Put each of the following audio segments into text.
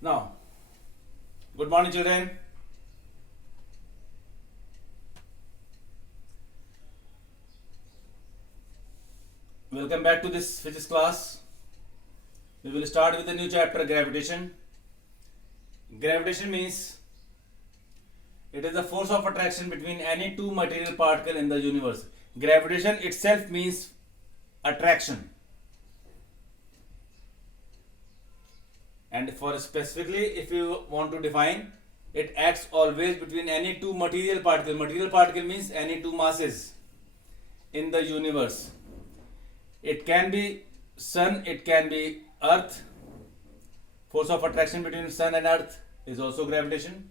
Now, good morning, children. Welcome back to this physics class. We will start with a new chapter, gravitation. Gravitation means it is the force of attraction between any two material particle in the universe. Gravitation itself means attraction. And for specifically, if you want to define, it acts always between any two material particle. Material particle means any two masses in the universe. It can be sun, it can be earth. Force of attraction between sun and earth is also gravitation.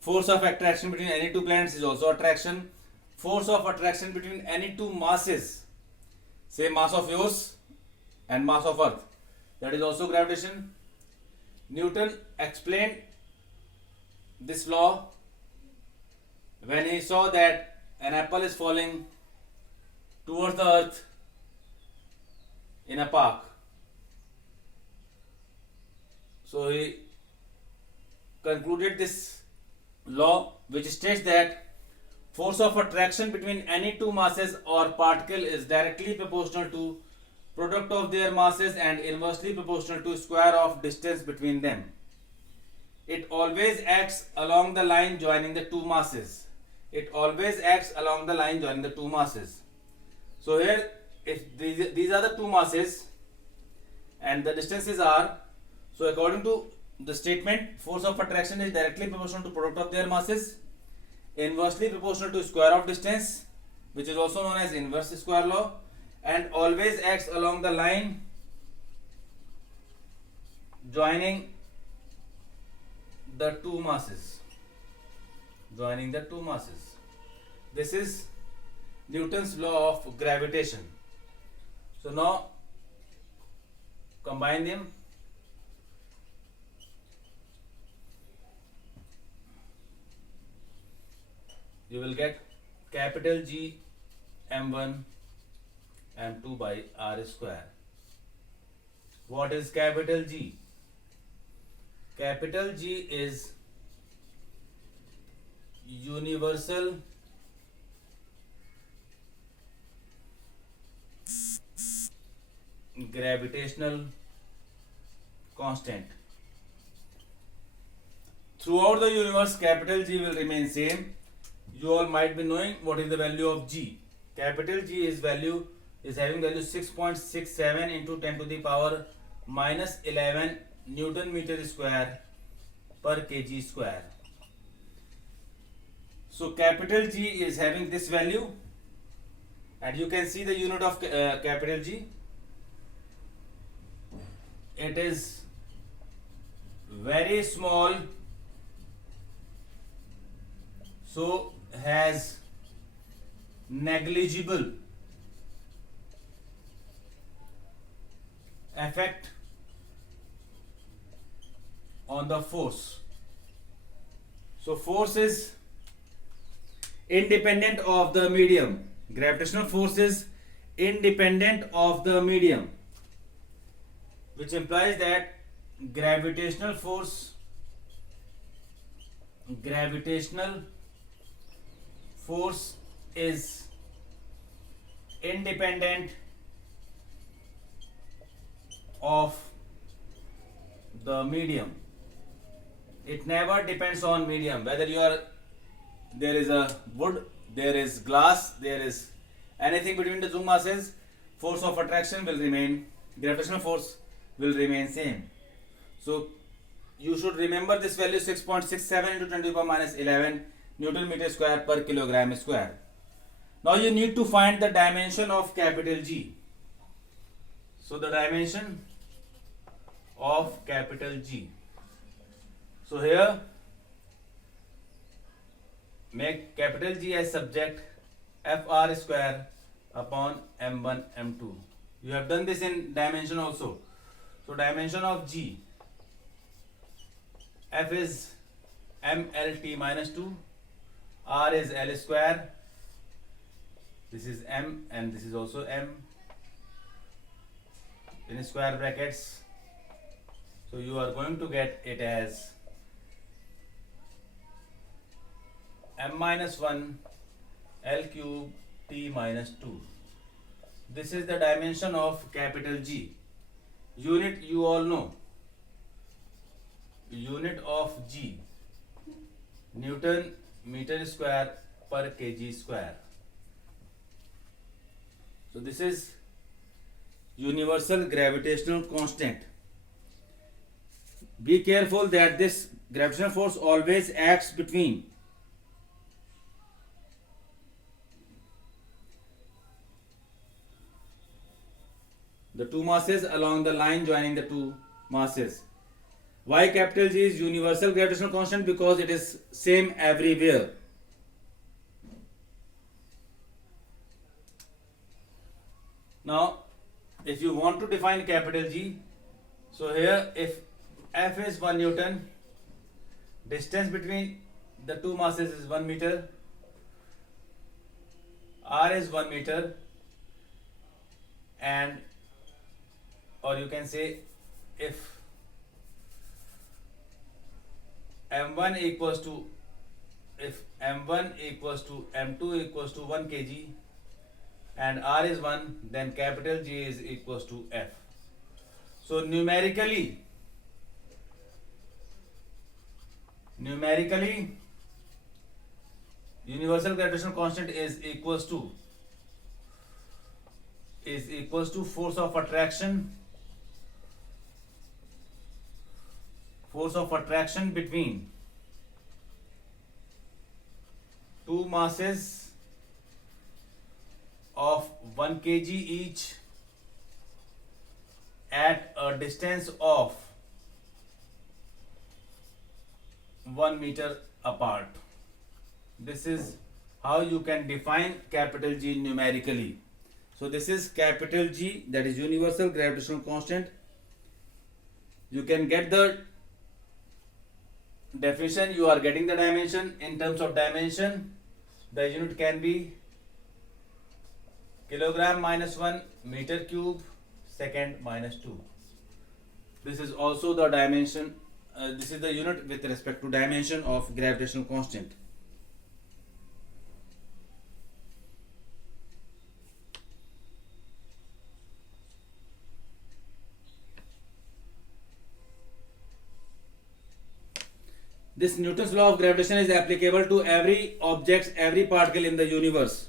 Force of attraction between any two planets is also attraction. Force of attraction between any two masses, say mass of yours and mass of earth, that is also gravitation. Newton explained this law when he saw that an apple is falling towards the earth in a park. So he concluded this law, which states that force of attraction between any two masses or particle is directly proportional to product of their masses and inversely proportional to square of distance between them. It always acts along the line joining the two masses. It always acts along the line joining the two masses. So here, if these are the two masses and the distances are, so according to the statement, force of attraction is directly proportional to product of their masses, inversely proportional to square of distance, which is also known as inverse square law, and always acts along the line joining the two masses. Joining the two masses. This is Newton's law of gravitation. So now combine them. You will get capital G m1 m2 by r square. What is capital G? Capital G is universal gravitational constant. Throughout the universe, capital G will remain same. You all might be knowing what is the value of G. Capital G is having value 6.67 into 10 to the power minus 11 Newton meter square per kg square. So capital G is having this value, and you can see the unit of capital G. It is very small, so has negligible effect on the force. So force is independent of the medium. Gravitational force is independent of the medium, which implies that gravitational force is independent of the medium. It never depends on medium. Whether there is a wood, there is glass, there is anything between the two masses, force of attraction will remain, gravitational force will remain same. So you should remember this value 6.67 into 10 to the power minus 11 Newton meter square per kilogram square. Now you need to find the dimension of capital G. So the dimension of capital G. So here make capital G as subject, fr square upon m1 m2. You have done this in dimension also. So dimension of G, f is mlt minus 2, r is l square, this is m and this is also m in square brackets. So you are going to get it as m minus 1 L cube T minus 2. This is the dimension of capital G. Unit you all know. Unit of G, Newton meter square per kg square. So this is universal gravitational constant. Be careful that this gravitational force always acts between the two masses along the line joining the two masses. Why capital G is universal gravitational constant? Because it is same everywhere. Now, if you want to define capital G, so here if F is 1 Newton, distance between the two masses is 1 meter, R is 1 meter, and or you can say if m1 equals to m2 equals to 1 kg and R is 1, then capital G is equals to F. So numerically universal gravitational constant is equals to force of attraction between two masses of 1 kg each at a distance of 1 meter apart. This is how you can define capital G numerically. So this is capital G, that is universal gravitational constant. You can get the definition, you are getting the dimension. In terms of dimension, the unit can be kilogram minus 1 meter cube second minus 2. This is also the dimension, this is the unit with respect to dimension of gravitational constant. This Newton's law of gravitation is applicable to every object, every particle in the universe.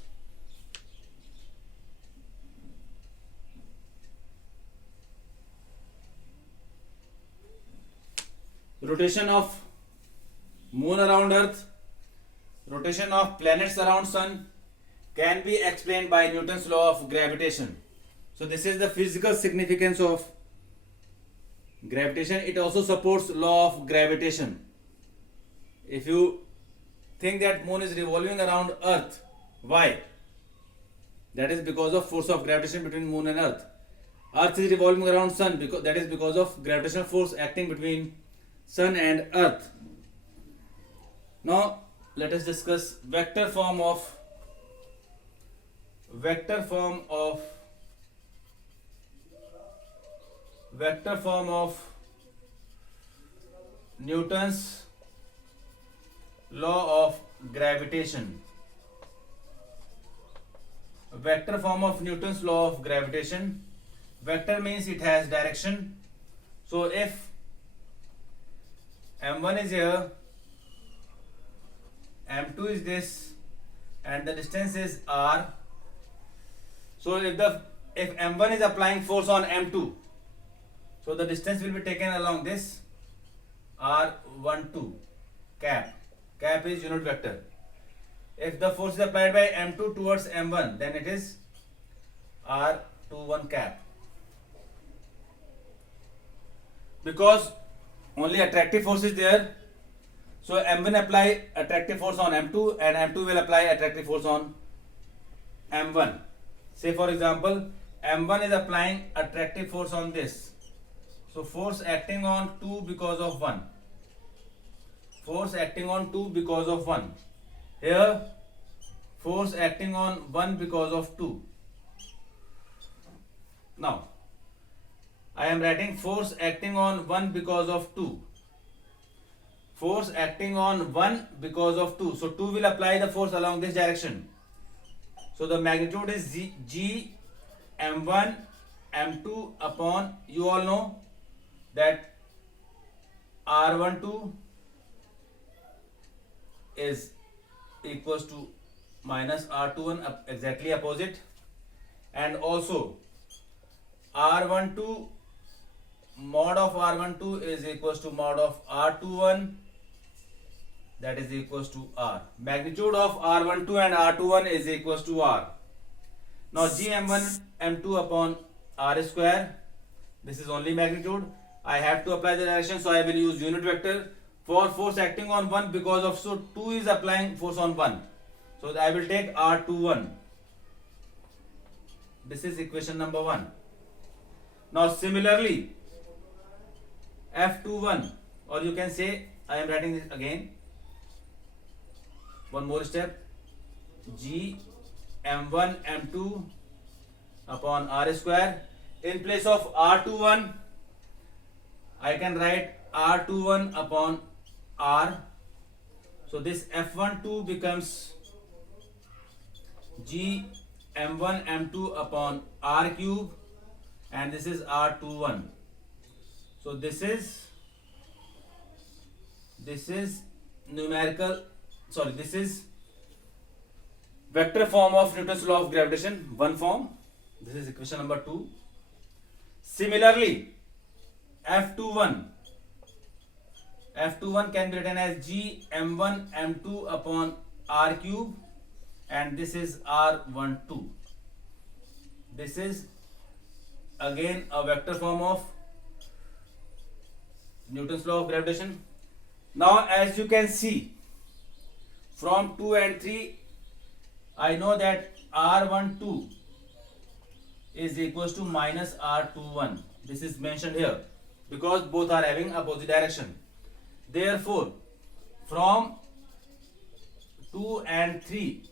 Rotation of moon around earth, rotation of planets around sun can be explained by Newton's law of gravitation. So this is the physical significance of gravitation. It also supports law of gravitation. If you think that moon is revolving around earth, why? That is because of force of gravitation between moon and earth. Earth is revolving around sun, because that is because of gravitational force acting between sun and earth. Now let us discuss vector form of Newton's law of gravitation. Vector form of Newton's law of gravitation. Vector means it has direction. So if m1 is here, m2 is this, and the distance is r. So if m1 is applying force on m2, so the distance will be taken along this r12 cap. Cap is unit vector. If the force is applied by m2 towards m1, then it is r21 cap. Because only attractive force is there, so m1 apply attractive force on m2 and m2 will apply attractive force on m1. Say for example, m1 is applying attractive force on this, so force acting on 2 because of 1. Force acting on 2 because of 1. Here force acting on 1 because of 2. Now I I am writing force acting on 1 because of 2. Force acting on 1 because of 2. So 2 will apply the force along this direction. So the magnitude is G M1 M2 upon, you all know that R12 is equals to minus R21, exactly opposite, and also R12 mod of R12 is equals to mod of R21, that is equals to R. Magnitude of R12 and R21 is equals to R. Now Gm1 M2 upon R square, this is only magnitude. I have to apply the direction, so I will use unit vector for force acting on 1 because of, so 2 is applying force on 1. So I will take R21. This is equation number 1. Now similarly F21, or you can say, I am writing this again, one more step, G M1 M2 upon R square. In place of R21 I can write R21 upon R. So this F12 becomes G M1 M2 upon R cube, and this is R21. So this is numerical, sorry, this is vector form of Newton's law of gravitation, one form. This is equation number 2. Similarly F21 can be written as G M1 M2 upon R cube, and this is R12. This is again a vector form of Newton's law of gravitation. Now as you can see from 2 and 3, I know that R12 is equals to minus R21. This is mentioned here because both are having opposite direction. Therefore from 2 and 3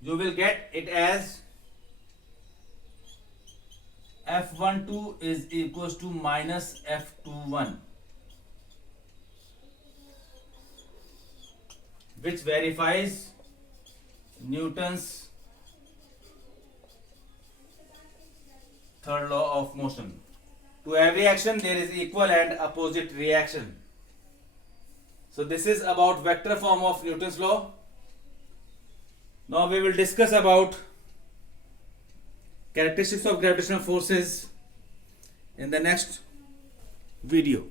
you will get it as F12 is equals to minus F21, which verifies Newton's third law of motion. To every action there is equal and opposite reaction. So this is about vector form of Newton's law. Now we will discuss about characteristics of gravitational forces in the next video.